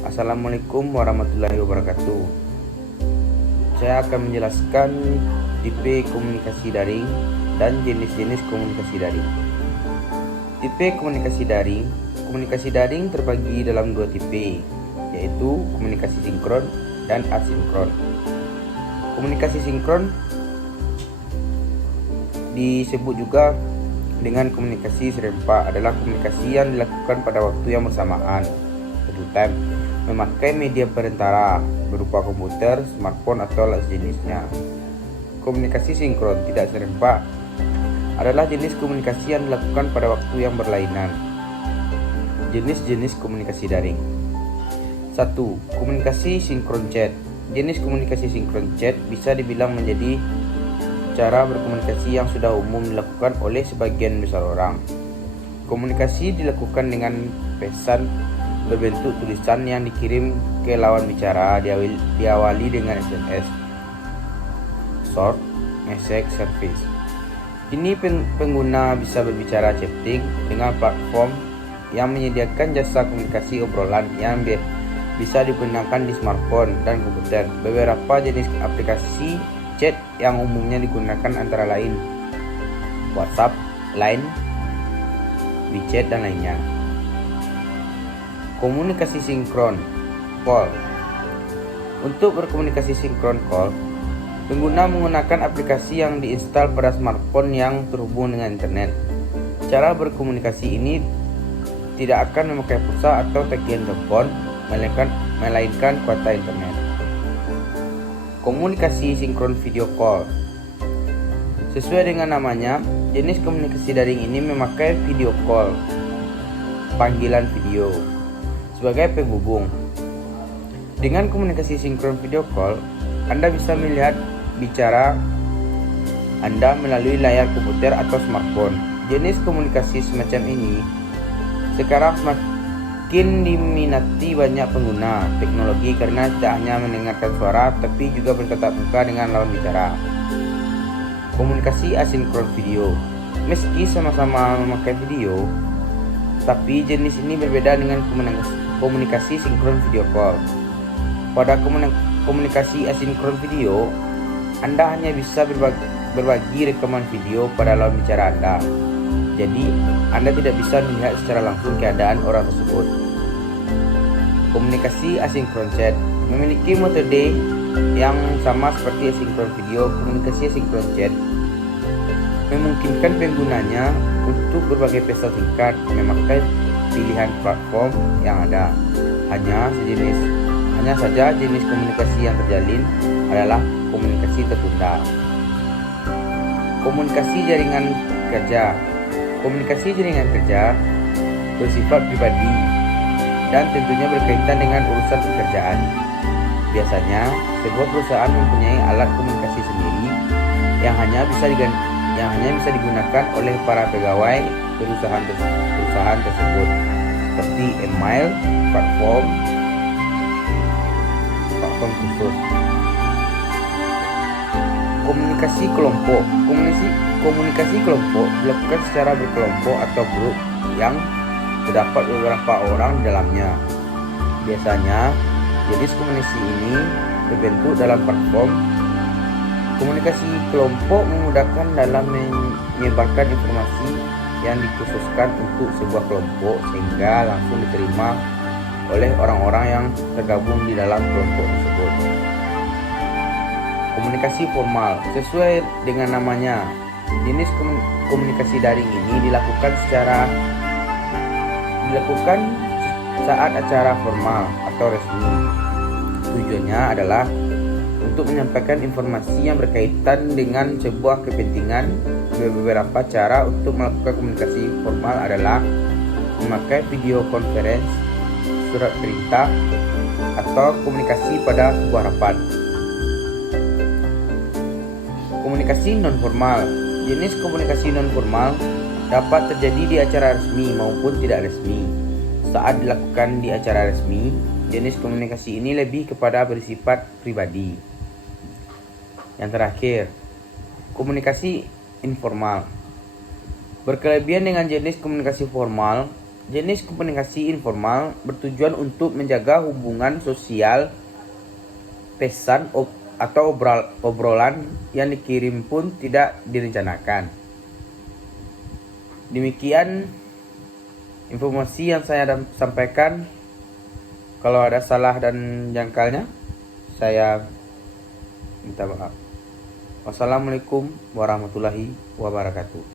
Assalamualaikum warahmatullahi wabarakatuh. Saya akan menjelaskan tipe komunikasi daring dan jenis-jenis komunikasi daring. Tipe komunikasi daring terbagi dalam dua tipe, yaitu komunikasi sinkron dan asinkron. Komunikasi sinkron disebut juga dengan komunikasi serempak, adalah komunikasi yang dilakukan pada waktu yang bersamaan, real time, memakai media perantara berupa komputer, smartphone, atau alat sejenisnya. Komunikasi sinkron tidak serempak adalah jenis komunikasi yang dilakukan pada waktu yang berlainan. Jenis-jenis komunikasi daring. 1. Komunikasi sinkron chat. Jenis komunikasi sinkron chat bisa dibilang menjadi cara berkomunikasi yang sudah umum dilakukan oleh sebagian besar orang. Komunikasi dilakukan dengan pesan berbentuk tulisan yang dikirim ke lawan bicara, diawali dengan SMS, short message service. Kini pengguna bisa berbicara chatting dengan platform yang menyediakan jasa komunikasi obrolan yang bisa digunakan di smartphone dan komputer. Beberapa jenis aplikasi chat yang umumnya digunakan antara lain WhatsApp, Line, WeChat, dan lainnya. Komunikasi sinkron call. Untuk berkomunikasi sinkron call, pengguna menggunakan aplikasi yang diinstal pada smartphone yang terhubung dengan internet. Cara berkomunikasi ini tidak akan memakai pulsa atau tagihan telepon, melainkan kuota internet. Komunikasi sinkron video call. Sesuai dengan namanya, jenis komunikasi daring ini memakai video call, panggilan video, sebagai penghubung. Dengan komunikasi sinkron video call, Anda bisa melihat bicara Anda melalui layar komputer atau smartphone. Jenis komunikasi semacam ini sekarang semakin diminati banyak pengguna teknologi karena tidak hanya mendengarkan suara tapi juga bertatap muka dengan lawan bicara. Komunikasi asinkron video. Meski sama-sama memakai video, tapi jenis ini berbeda dengan komunikasi sinkron video call. Pada komunikasi asinkron video, Anda hanya bisa berbagi rekaman video pada lawan bicara Anda. Jadi, Anda tidak bisa melihat secara langsung keadaan orang tersebut. Komunikasi asinkron chat memiliki metode yang sama seperti asinkron video. Komunikasi asinkron chat memungkinkan penggunanya untuk berbagai pesan singkat memakai pilihan platform yang ada. Hanya saja jenis komunikasi yang terjalin adalah komunikasi tertunda. Komunikasi jaringan kerja. Komunikasi jaringan kerja bersifat pribadi dan tentunya berkaitan dengan urusan pekerjaan. Biasanya, sebuah perusahaan mempunyai alat komunikasi sendiri yang hanya bisa digunakan oleh para pegawai perusahaan tersebut, seperti email, platform khusus. Komunikasi kelompok. Komunikasi kelompok dilakukan secara berkelompok atau grup yang terdapat beberapa orang di dalamnya. Biasanya, jenis komunikasi ini terbentuk dalam platform. Komunikasi kelompok memudahkan dalam menyebarkan informasi yang dikhususkan untuk sebuah kelompok sehingga langsung diterima oleh orang-orang yang tergabung di dalam kelompok tersebut. Komunikasi formal. Sesuai dengan namanya, jenis komunikasi daring ini dilakukan saat acara formal atau resmi. Tujuannya adalah untuk menyampaikan informasi yang berkaitan dengan sebuah kepentingan. Beberapa cara untuk melakukan komunikasi formal adalah memakai video conference, surat perintah, atau komunikasi pada sebuah rapat. Komunikasi non-formal. Jenis komunikasi non-formal dapat terjadi di acara resmi maupun tidak resmi. Saat dilakukan di acara resmi, jenis komunikasi ini lebih kepada bersifat pribadi. Yang terakhir, komunikasi informal. Berkelebihan dengan jenis komunikasi formal, Jenis komunikasi informal bertujuan untuk menjaga hubungan sosial. Pesan atau obrolan yang dikirim pun tidak direncanakan. Demikian informasi yang saya sampaikan. Kalau ada salah dan jangkalnya, saya minta maaf. Wassalamualaikum warahmatullahi wabarakatuh.